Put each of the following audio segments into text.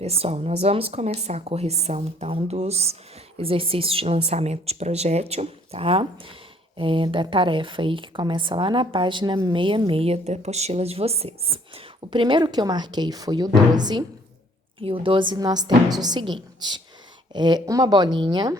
Pessoal, nós vamos começar a correção, então, dos exercícios de lançamento de projétil, tá? Da tarefa aí, que começa lá na página 66 da apostila de vocês. O primeiro que eu marquei foi o 12, e o 12 nós temos o seguinte, uma bolinha,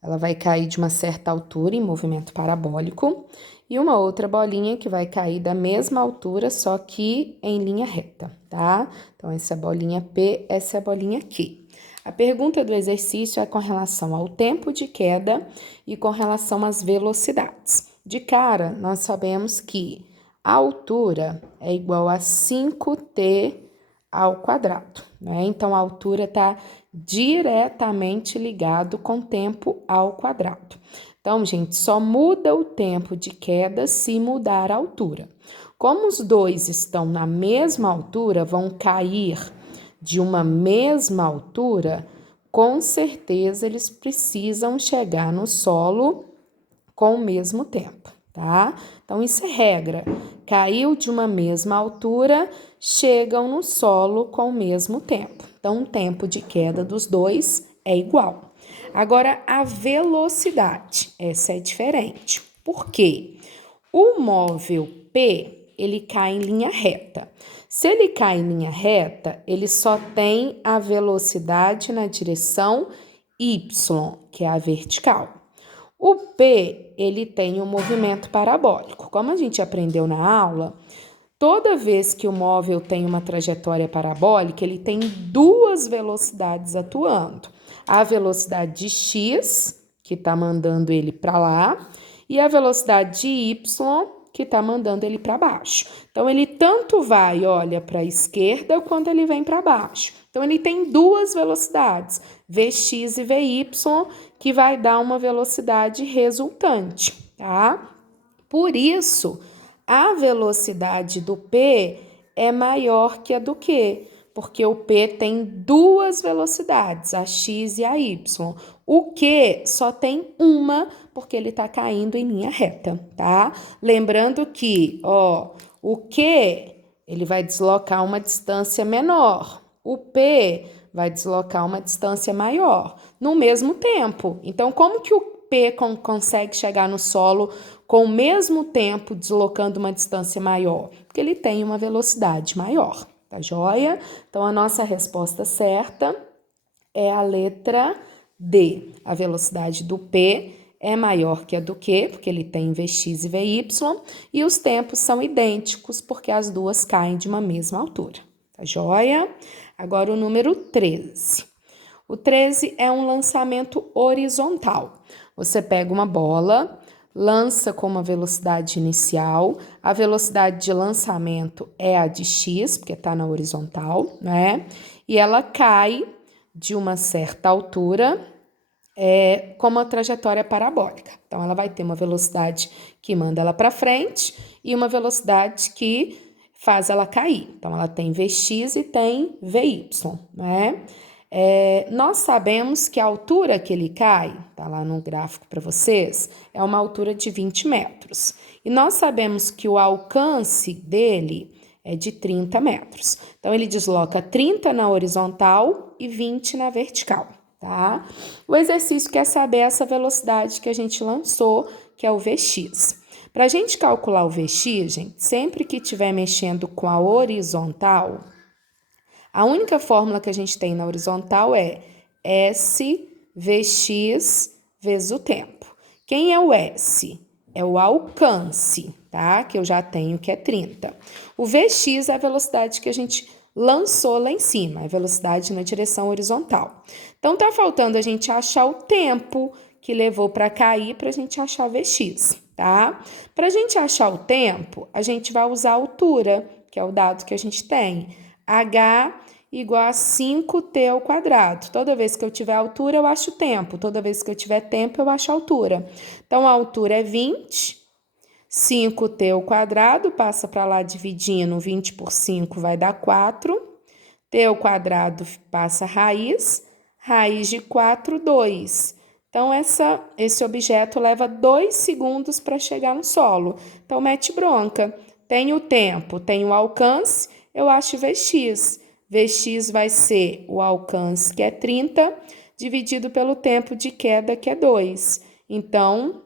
ela vai cair de uma certa altura em movimento parabólico, e uma outra bolinha que vai cair da mesma altura, só que em linha reta, tá? Então, essa é a bolinha P, essa é a bolinha Q. A pergunta do exercício é com relação ao tempo de queda e com relação às velocidades. De cara, nós sabemos que a altura é igual a 5t ao quadrado, né? Então, a altura está diretamente ligado com o tempo ao quadrado. Então, gente, só muda o tempo de queda se mudar a altura. Como os dois estão na mesma altura, vão cair de uma mesma altura, com certeza eles precisam chegar no solo com o mesmo tempo, tá? Então, isso é regra. Caiu de uma mesma altura, chegam no solo com o mesmo tempo. Então, o tempo de queda dos dois é igual. Agora, a velocidade, essa é diferente. Por quê? O móvel P, ele cai em linha reta. Se ele cai em linha reta, ele só tem a velocidade na direção Y, que é a vertical. O P, ele tem um movimento parabólico. Como a gente aprendeu na aula, toda vez que o móvel tem uma trajetória parabólica, ele tem duas velocidades atuando. A velocidade de x, que está mandando ele para lá, e a velocidade de y, que está mandando ele para baixo. Então, ele tanto vai, olha, para a esquerda, quanto ele vem para baixo. Então, ele tem duas velocidades, Vx e Vy, que vai dar uma velocidade resultante, tá? Por isso, a velocidade do P é maior que a do Q, porque o P tem duas velocidades, a x e a y. O Q só tem uma, porque ele está caindo em linha reta, tá? Lembrando que, ó, o Q, ele vai deslocar uma distância menor. O P vai deslocar uma distância maior, no mesmo tempo. Então, como que o P consegue chegar no solo com o mesmo tempo deslocando uma distância maior? Porque ele tem uma velocidade maior, tá joia? Então, a nossa resposta certa é a letra D. A velocidade do P é maior que a do Q, porque ele tem Vx e Vy, e os tempos são idênticos, porque as duas caem de uma mesma altura, tá joia? Agora, o número 13. O 13 é um lançamento horizontal. Você pega uma bola, lança com uma velocidade inicial, a velocidade de lançamento é a de x, porque está na horizontal, né? E ela cai de uma certa altura, com uma trajetória parabólica. Então, ela vai ter uma velocidade que manda ela para frente e uma velocidade que faz ela cair. Então, ela tem Vx e tem Vy, né? Nós sabemos que a altura que ele cai, tá lá no gráfico para vocês, é uma altura de 20 metros. E nós sabemos que o alcance dele é de 30 metros. Então, ele desloca 30 na horizontal e 20 na vertical, tá? O exercício quer saber essa velocidade que a gente lançou, que é o Vx. Para a gente calcular o Vx, gente, sempre que estiver mexendo com a horizontal, a única fórmula que a gente tem na horizontal é S Vx vezes o tempo. Quem é o S? É o alcance, tá? Que eu já tenho, que é 30. O Vx é a velocidade que a gente lançou lá em cima, é a velocidade na direção horizontal. Então, tá faltando a gente achar o tempo que levou para cair para a gente achar o Vx, tá? Para a gente achar o tempo, a gente vai usar a altura, que é o dado que a gente tem. H igual a 5t ao quadrado. Toda vez que eu tiver altura, eu acho tempo. Toda vez que eu tiver tempo, eu acho altura. Então, a altura é 20. 5t ao quadrado, passa para lá dividindo, 20 por 5 vai dar 4. T ao quadrado passa raiz de 4, 2. Então, esse objeto leva 2 segundos para chegar no solo. Então, mete bronca. Tem o tempo, tem o alcance, eu acho Vx. Vx vai ser o alcance, que é 30, dividido pelo tempo de queda, que é 2. Então,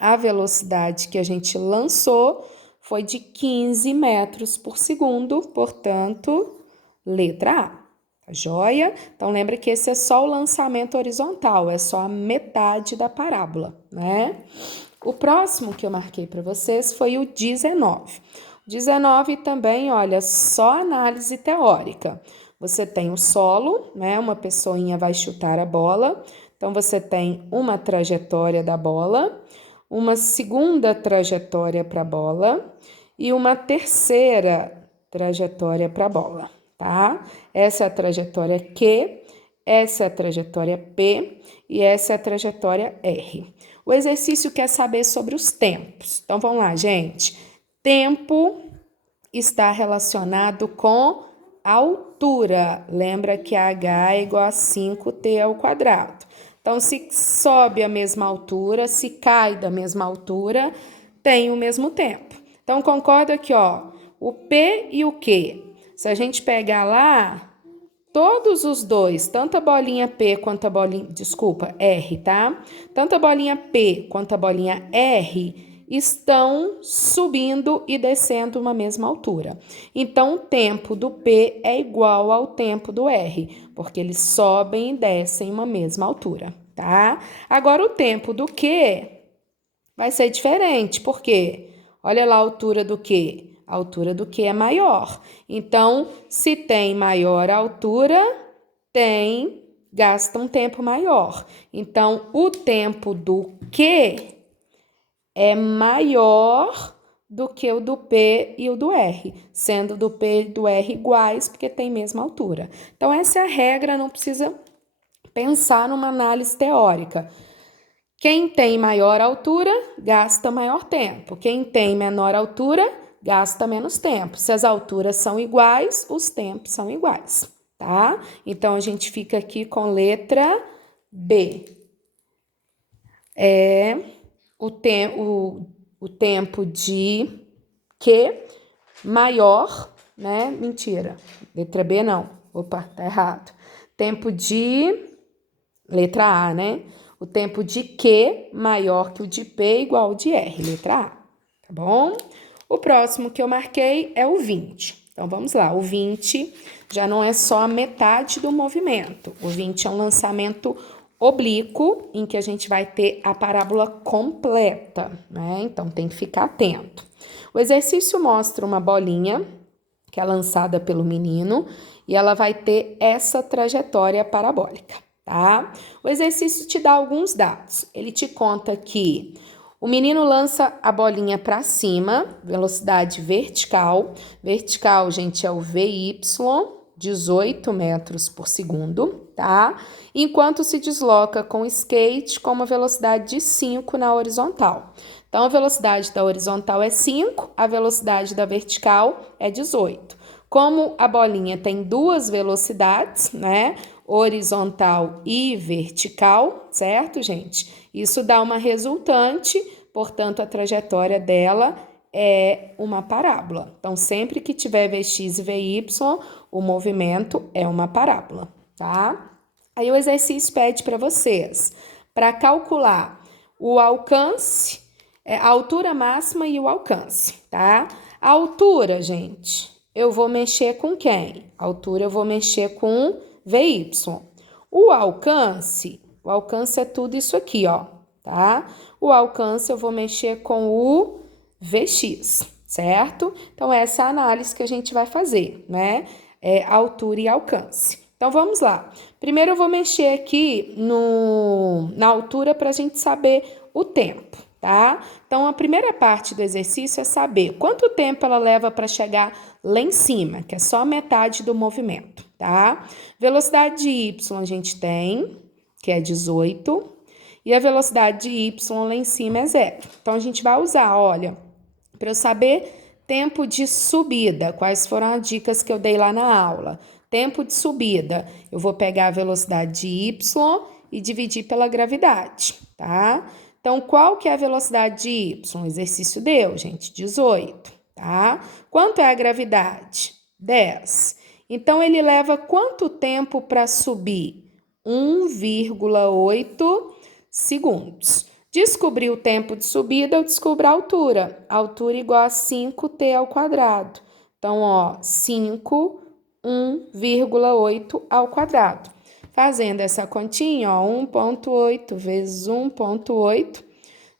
a velocidade que a gente lançou foi de 15 metros por segundo, portanto, letra A. Tá joia? Então, lembra que esse é só o lançamento horizontal, é só a metade da parábola, né? O próximo que eu marquei para vocês foi o 19. O 19 também, olha, só análise teórica. Você tem o solo, né? Uma pessoinha vai chutar a bola. Então, você tem uma trajetória da bola, uma segunda trajetória para a bola e uma terceira trajetória para a bola, tá? Essa é a trajetória Q, essa é a trajetória P e essa é a trajetória R. O exercício quer saber sobre os tempos. Então, vamos lá, gente. Tempo está relacionado com altura. Lembra que H é igual a 5t ao quadrado. Então, se sobe a mesma altura, se cai da mesma altura, tem o mesmo tempo. Então, concorda aqui, ó, o P e o Q. Se a gente pegar lá, todos os dois, tanto a bolinha P quanto a bolinha, R, tá? Tanto a bolinha P quanto a bolinha R estão subindo e descendo uma mesma altura. Então, o tempo do P é igual ao tempo do R, porque eles sobem e descem uma mesma altura, tá? Agora, o tempo do Q vai ser diferente, porque olha lá a altura do Q. A altura do Q é maior. Então, se tem maior altura, gasta um tempo maior. Então, o tempo do Q é maior do que o do P e o do R, sendo do P e do R iguais, porque tem mesma altura. Então, essa é a regra, não precisa pensar numa análise teórica. Quem tem maior altura, gasta maior tempo. Quem tem menor altura, gasta menos tempo. Se as alturas são iguais, os tempos são iguais, tá? Então, a gente fica aqui com letra B. É o tempo de Q maior, né? Mentira, letra B não. Opa, tá errado. Tempo de letra A, né? O tempo de Q maior que o de P igual ao de R, letra A, tá bom? O próximo que eu marquei é o 20. Então, vamos lá. O 20 já não é só a metade do movimento. O 20 é um lançamento oblíquo, em que a gente vai ter a parábola completa, né? Então, tem que ficar atento. O exercício mostra uma bolinha que é lançada pelo menino e ela vai ter essa trajetória parabólica, tá? O exercício te dá alguns dados. Ele te conta que o menino lança a bolinha para cima, velocidade vertical. Vertical, gente, é o VY, 18 metros por segundo, tá? Enquanto se desloca com skate com uma velocidade de 5 na horizontal. Então, a velocidade da horizontal é 5, a velocidade da vertical é 18. Como a bolinha tem duas velocidades, né? Horizontal e vertical, certo, gente? Isso dá uma resultante, portanto, a trajetória dela é uma parábola. Então, sempre que tiver Vx e Vy, o movimento é uma parábola, tá? Aí o exercício pede para vocês, para calcular o alcance, a altura máxima e o alcance, tá? A altura, gente, eu vou mexer com quem? A altura eu vou mexer com Vy. O alcance é tudo isso aqui, ó, tá? O alcance eu vou mexer com o Vx, certo? Então, essa é a análise que a gente vai fazer, né? Altura e alcance. Então, vamos lá. Primeiro, eu vou mexer aqui na altura para a gente saber o tempo, tá? Então, a primeira parte do exercício é saber quanto tempo ela leva para chegar lá em cima, que é só a metade do movimento, tá? Velocidade de y a gente tem, que é 18, e a velocidade de y lá em cima é 0. Então, a gente vai usar, olha, para eu saber tempo de subida, quais foram as dicas que eu dei lá na aula. Tempo de subida, eu vou pegar a velocidade de y e dividir pela gravidade, tá? Então, qual que é a velocidade de y? O exercício deu, gente, 18, tá? Quanto é a gravidade? 10. Então, ele leva quanto tempo para subir? 1,8 segundos. Descobrir o tempo de subida, eu descubro a altura. A altura igual a 5t ao quadrado. Então, ó, 5, 1,8 ao quadrado. Fazendo essa continha, ó, 1,8 vezes 1,8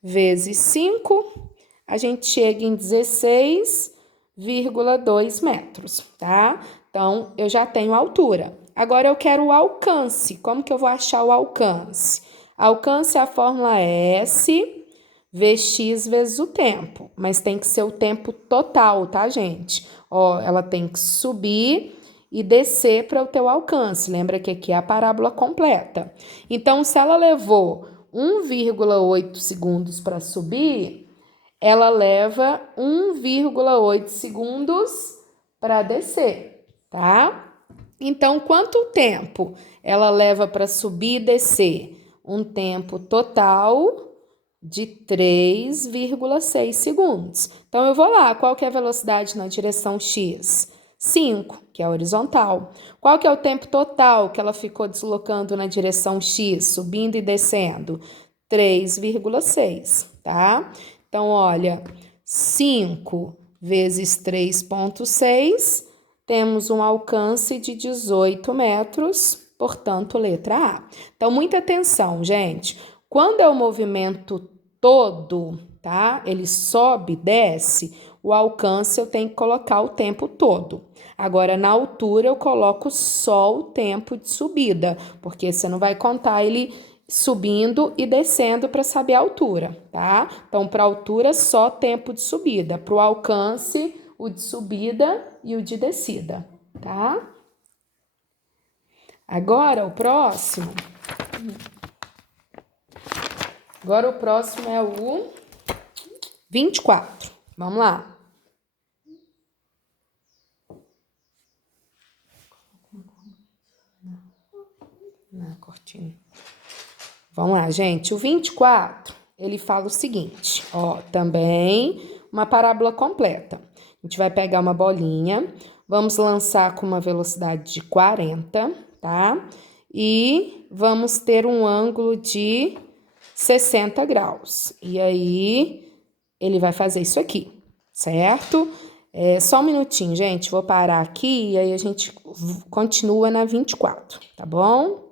vezes 5, a gente chega em 16,2 metros, tá? Então, eu já tenho a altura. Agora, eu quero o alcance. Como que eu vou achar o alcance? Alcance, a fórmula é S Vx vezes o tempo, mas tem que ser o tempo total, tá, gente? Ó, ela tem que subir e descer para o teu alcance. Lembra que aqui é a parábola completa. Então, se ela levou 1,8 segundos para subir, ela leva 1,8 segundos para descer, tá? Então, quanto tempo ela leva para subir e descer? Um tempo total de 3,6 segundos. Então, eu vou lá. Qual que é a velocidade na direção X? 5, que é a horizontal. Qual que é o tempo total que ela ficou deslocando na direção X, subindo e descendo? 3,6, tá? Então, olha, 5 vezes 3,6, temos um alcance de 18 metros, portanto, letra A. Então, muita atenção, gente. Quando é o movimento todo, tá? Ele sobe e desce, o alcance eu tenho que colocar o tempo todo. Agora, na altura, eu coloco só o tempo de subida, porque você não vai contar ele subindo e descendo para saber a altura, tá? Então, para altura, só tempo de subida. Para o alcance, o de subida e o de descida, tá? Agora, o próximo é o 24. Vamos lá. Na cortina. Vamos lá, gente. O 24, ele fala o seguinte, ó, também uma parábola completa. A gente vai pegar uma bolinha, vamos lançar com uma velocidade de 40, tá? E vamos ter um ângulo de 60 graus. E aí, ele vai fazer isso aqui, certo? Só um minutinho, gente. Vou parar aqui e aí a gente continua na 24, tá bom?